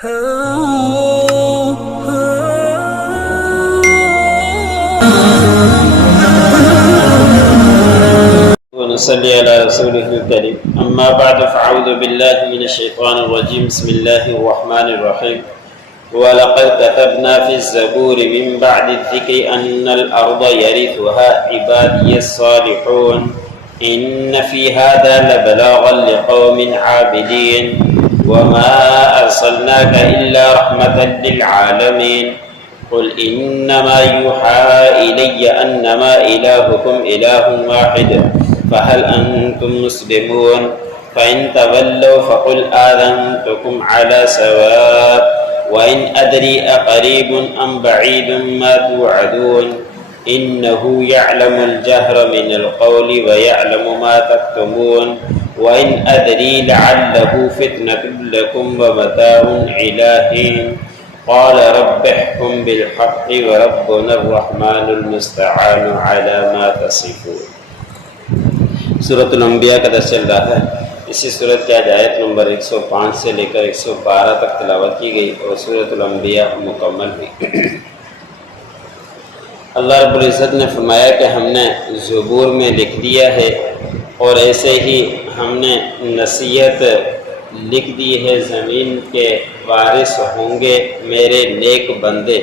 ونصلي على رسوله الكريم أما بعد فأعوذ بالله من الشيطان الرجيم بسم الله الرحمن الرحيم ولقد كتبنا في الزبور من بعد الذكر أن الأرض يرثها عبادي الصالحون إن في هذا لبلاغا لقوم عابدين وما أرسلناك إلا رحمة للعالمين قل إنما يوحى إلي أنما إلهكم إله واحد فهل أنتم مسلمون فإن تولوا فقل آذنتكم على سواء وإن أدري أقريب أم بعيد ما توعدون إنه يعلم الجهر من القول ويعلم ما تكتمون وإن أدري لعله فتنة لكم ومتاع إلى حين قال رب احكم بالحق وربنا الرحمن المستعان على ما تصفون۔ سورۃ الانبیاء کا درس چل رہا ہے۔ اسی سورت کی آیت نمبر 105 سے لے کر 112 تک تلاوت کی گئی اور سورۃ الانبیاء مکمل ہوئی۔ اللہ رب العزت نے فرمایا کہ ہم نے زبور میں لکھ دیا ہے اور ایسے ہی ہم نے نصیحت لکھ دی ہے، زمین کے وارث ہوں گے میرے نیک بندے۔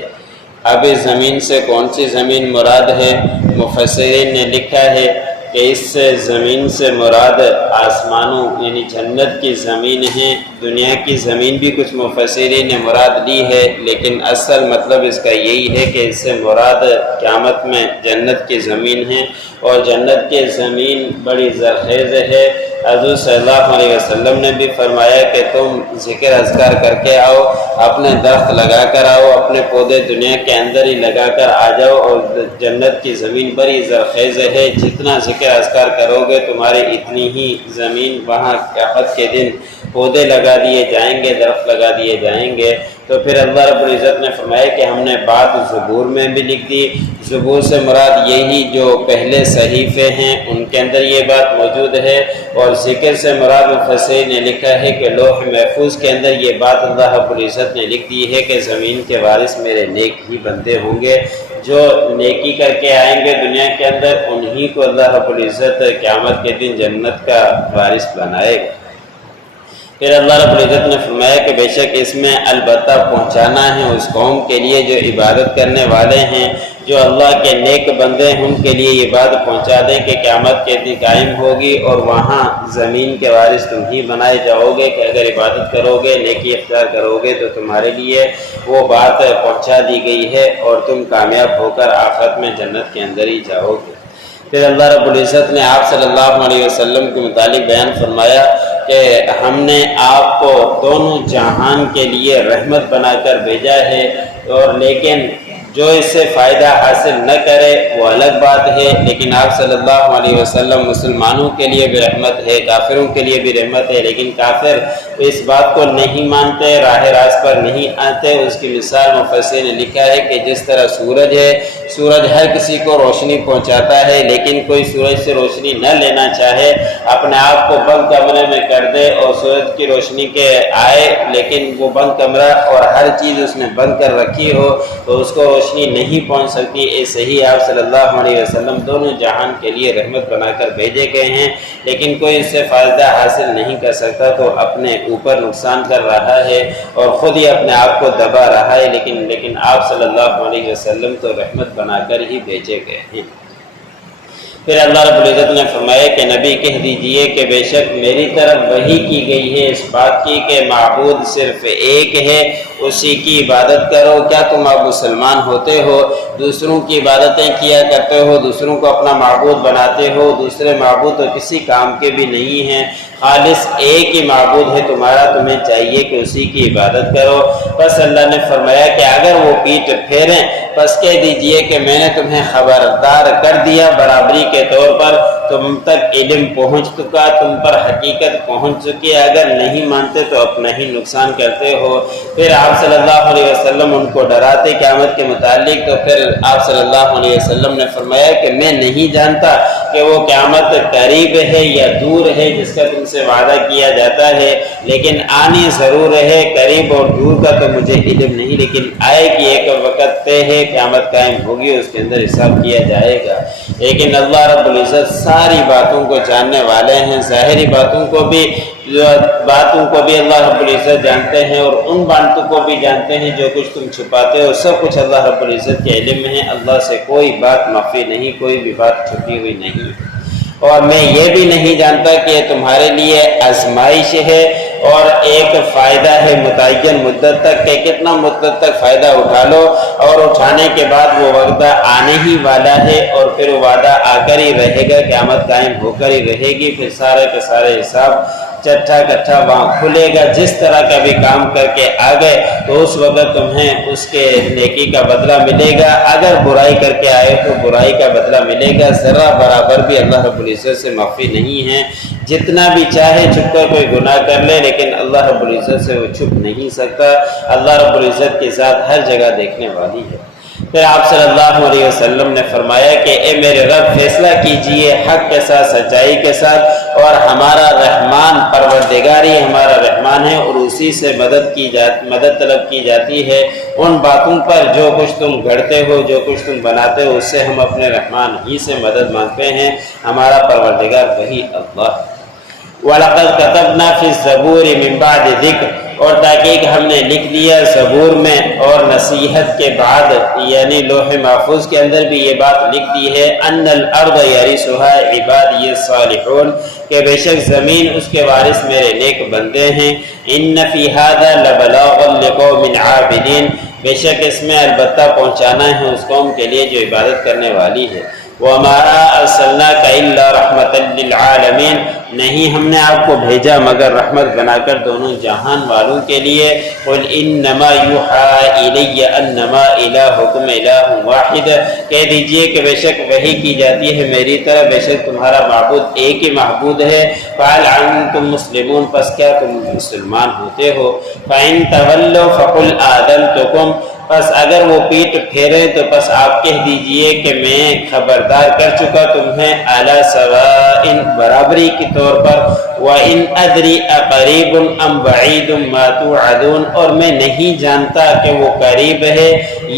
اب اس زمین سے کون سی زمین مراد ہے؟ مفسرین نے لکھا ہے کہ اس سے زمین سے مراد آسمانوں یعنی جنت کی زمین ہے۔ دنیا کی زمین بھی کچھ مفسرین نے مراد لی ہے، لیکن اصل مطلب اس کا یہی ہے کہ اس سے مراد قیامت میں جنت کی زمین ہے، اور جنت کی زمین بڑی زرخیز ہے۔ حضور صلی اللہ علیہ وسلم نے بھی فرمایا کہ تم ذکر اذکار کر کے آؤ، اپنے درخت لگا کر آؤ، اپنے پودے دنیا کے اندر ہی لگا کر آ جاؤ، اور جنت کی زمین بڑی زرخیز ہے۔ جتنا ذکر اذکار کرو گے تمہاری اتنی ہی زمین وہاں قیامت کے دن پودے لگا دیے جائیں گے، درخت لگا دیے جائیں گے۔ تو پھر اللہ رب العزت نے فرمایا کہ ہم نے بات زبور میں بھی لکھ دی۔ زبور سے مراد یہی جو پہلے صحیفے ہیں ان کے اندر یہ بات موجود ہے، اور ذکر سے مراد مفسرین نے لکھا ہے کہ لوح محفوظ کے اندر یہ بات اللہ رب العزت نے لکھ دی ہے کہ زمین کے وارث میرے نیک ہی بندے ہوں گے۔ جو نیکی کر کے آئیں گے دنیا کے اندر انہی کو اللہ رب العزت قیامت کے دن جنت کا وارث بنائے گا۔ پھر اللہ رب العزت نے فرمایا کہ بے شک اس میں البتہ پہنچانا ہے اس قوم کے لیے جو عبادت کرنے والے ہیں، جو اللہ کے نیک بندے ہیں، ان کے لیے یہ بات پہنچا دیں کہ قیامت کے دن قائم ہوگی اور وہاں زمین کے وارث تم ہی بنائے جاؤ گے، کہ اگر عبادت کرو گے، نیکی اختیار کرو گے تو تمہارے لیے وہ بات پہنچا دی گئی ہے اور تم کامیاب ہو کر آخرت میں جنت کے اندر ہی جاؤ گے۔ پھر اللہ رب العزت نے آپ صلی اللہ علیہ وسلم کے متعلق بیان فرمایا کہ ہم نے آپ کو دونوں جہان کے لیے رحمت بنا کر بھیجا ہے، اور لیکن جو اس سے فائدہ حاصل نہ کرے وہ الگ بات ہے، لیکن آپ صلی اللہ علیہ وسلم مسلمانوں کے لیے بھی رحمت ہے، کافروں کے لیے بھی رحمت ہے۔ لیکن کافر اس بات کو نہیں مانتے، راہ راست پر نہیں آتے۔ اس کی مثال مفسرین نے لکھا ہے کہ جس طرح سورج ہے، سورج ہر کسی کو روشنی پہنچاتا ہے، لیکن کوئی سورج سے روشنی نہ لینا چاہے، اپنے آپ کو بند کمرے میں کر دے اور سورج کی روشنی کے آئے لیکن وہ بند کمرہ اور ہر چیز اس نے بند کر رکھی ہو تو اس کو روشنی نہیں پہنچ سکتی۔ ایسے ہی آپ صلی اللہ علیہ وسلم دونوں جہان کے لیے رحمت بنا کر بھیجے گئے ہیں، لیکن کوئی اس سے فائدہ حاصل نہیں کر سکتا تو اپنے اوپر نقصان کر رہا ہے اور خود ہی اپنے آپ کو دبا رہا ہے، لیکن آپ صلی اللہ علیہ وسلم تو رحمت بنا کر ہی بھیجے گئے ہیں۔ پھر اللہ رب العزت نے فرمایا کہ نبی کہہ دیجئے کہ بے شک میری طرف وحی کی گئی ہے اس بات کی کہ معبود صرف ایک ہے، اسی کی عبادت کرو۔ کیا تم اب مسلمان ہوتے ہو؟ دوسروں کی عبادتیں کیا کرتے ہو، دوسروں کو اپنا معبود بناتے ہو، دوسرے معبود تو کسی کام کے بھی نہیں ہیں، خالص ایک ہی معبود ہے تمہارا، تمہیں چاہیے کہ اسی کی عبادت کرو۔ بس اللہ نے فرمایا کہ اگر وہ پیٹ پھیریں بس کہہ دیجئے کہ میں نے تمہیں خبردار کر دیا برابری کے طور پر، تم تک علم پہنچ چکا، تم پر حقیقت پہنچ چکی ہے، اگر نہیں مانتے تو اپنا ہی نقصان کرتے ہو۔ پھر آپ صلی اللہ علیہ وسلم ان کو ڈراتے قیامت کے متعلق، تو پھر آپ صلی اللہ علیہ وسلم نے فرمایا کہ میں نہیں جانتا کہ وہ قیامت قریب ہے یا دور ہے جس کا تم سے وعدہ کیا جاتا ہے، لیکن آنی ضرور ہے، قریب اور دور کا تو مجھے علم نہیں، لیکن آئے کہ ایک وقت طے ہے، قیامت قائم ہوگی، اس کے اندر حساب کیا جائے گا۔ لیکن اللہ رب العزت ساری باتوں کو جاننے والے ہیں، ظاہری باتوں کو بھی اللہ رب العزت جانتے ہیں، اور ان باتوں کو بھی جانتے ہیں جو کچھ تم چھپاتے ہو، سب کچھ اللہ رب العزت کے علم میں ہے۔ اللہ سے کوئی بات مخفی نہیں، کوئی بھی بات چھپی ہوئی نہیں۔ اور میں یہ بھی نہیں جانتا کہ یہ تمہارے لیے آزمائش ہے اور ایک فائدہ ہے متعین مدت تک، کہ کتنا مدت تک فائدہ اٹھا لو، اور اٹھانے کے بعد وہ وعدہ آنے ہی والا ہے، اور پھر وہ وعدہ آ کر ہی رہے گا، قیامت قائم ہو کر ہی رہے گی، پھر سارے کے سارے حساب چٹھا کٹھا وہاں کھلے گا۔ جس طرح کا بھی کام کر کے آ گئے تو اس وقت تمہیں اس کے نیکی کا بدلہ ملے گا، اگر برائی کر کے آئے تو برائی کا بدلہ ملے گا، ذرہ برابر بھی اللہ رب العزت سے معافی نہیں ہے۔ جتنا بھی چاہے چھپ کر کوئی گناہ کر لے، لیکن اللہ رب العزت سے وہ چھپ نہیں سکتا۔ اللہ رب العزت کی ذات ہر جگہ دیکھنے والی ہے۔ پھر آپ صلی اللہ علیہ وسلم نے فرمایا کہ اے میرے رب فیصلہ کیجئے حق کے ساتھ، سچائی کے ساتھ، اور ہمارا رحمان پروردگاری ہمارا رحمان ہے، اور اسی سے مدد طلب کی جاتی ہے ان باتوں پر جو کچھ تم گھڑتے ہو، جو کچھ تم بناتے ہو، اس سے ہم اپنے رحمان ہی سے مدد مانگتے ہیں، ہمارا پروردگار وہی اللہ ہے۔ وَلَقَدْ كَتَبْنَا فِي الزَّبُورِ مِن بَعْدِ ذِكْرٍ، اور تحقیق ہم نے لکھ دیا زبور میں اور نصیحت کے بعد، یعنی لوح محفوظ کے اندر بھی یہ بات لکھ دی ہے، أَنَّ الْأَرْضَ يَرِثُهَا عِبَادِيَ الصَّالِحُونَ، کہ بے شک زمین اس کے وارث میرے نیک بندے ہیں۔ إِنَّ فِي هَذَا لَبَلَاغًا لِقَوْمٍ عَابِدِينَ، بے شک اس میں البتہ پہنچانا ہے اس قوم کے لیے جو عبادت کرنے والی ہے۔ وَمَا أَرْسَلْنَاكَ إِلَّا رَحْمَةً لِلْعَالَمِينَ، نہیں ہم نے آپ کو بھیجا مگر رحمت بنا کر دونوں جہان والوں کے لیے۔ قُلْ إِنَّمَا يُوحَىٰ إِلَيَّ أَنَّمَا إِلَٰهُكُمْ إِلَٰهٌ وَاحِدٌ، کہہ دیجئے کہ بے شک وحی کی جاتی ہے میری طرف، بے شک تمہارا معبود ایک ہی معبود ہے۔ فَهَلْ أَنْتُمْ مُسْلِمُونَ، پس کیا تم مسلمان ہوتے ہو؟ فَإِن تَوَلَّوْا فَقُلْ آذَنْتُكُمْ، پس اگر وہ پیٹ پھیرے تو پس آپ کہہ دیجئے کہ میں خبردار کر چکا تمہیں، عَلَىٰ سَوَاءٍ، برابری کے طور پر، وَإِنْ أَدْرِ أَقَرِيبٌ أَمْ بَعِيدٌ مَا تُوعَدُونَ، اور میں نہیں جانتا کہ وہ قریب ہے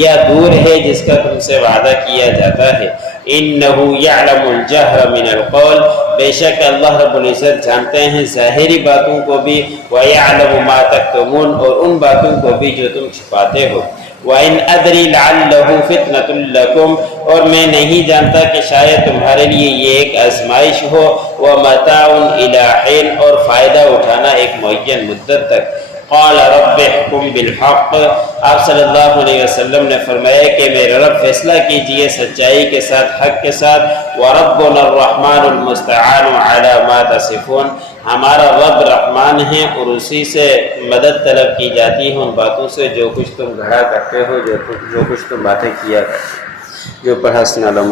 یا دور ہے جس کا تم سے وعدہ کیا جاتا ہے۔ إِنَّهُ يَعْلَمُ الْجَهْرَ مِنَ الْقَوْلِ، بے شک اللہ رب العزت جانتے ہیں ظاہری باتوں کو بھی، وَيَعْلَمُ مَا تَكْتُمُونَ، اور ان باتوں کو بھی جو تم چھپاتے ہو۔ وَإِنْ أَدْرِي لَعَلَّهُ فِتْنَةٌ لَكُمْ، اور میں نہیں جانتا کہ شاید تمہارے لیے یہ ایک آزمائش ہو، وَمَتَاعٌ إِلَىٰ حِينٍ، اور فائدہ اٹھانا ایک معین مدت تک۔ قال رب احکم بالحق، آپ صلی اللہ علیہ وسلم نے فرمایا کہ میرے رب فیصلہ کیجئے سچائی کے ساتھ، حق کے ساتھ۔ وَرَبُّنَا الرَّحْمَٰنُ الْمُسْتَعَانُ عَلَىٰ مَا تَصِفُونَ، ہمارا رب رحمان ہے اور اسی سے مدد طلب کی جاتی ہے ان باتوں سے جو کچھ تم گھڑا کرتے ہو، جو کچھ تم باتیں کیا، جو پڑھا سنا لوں۔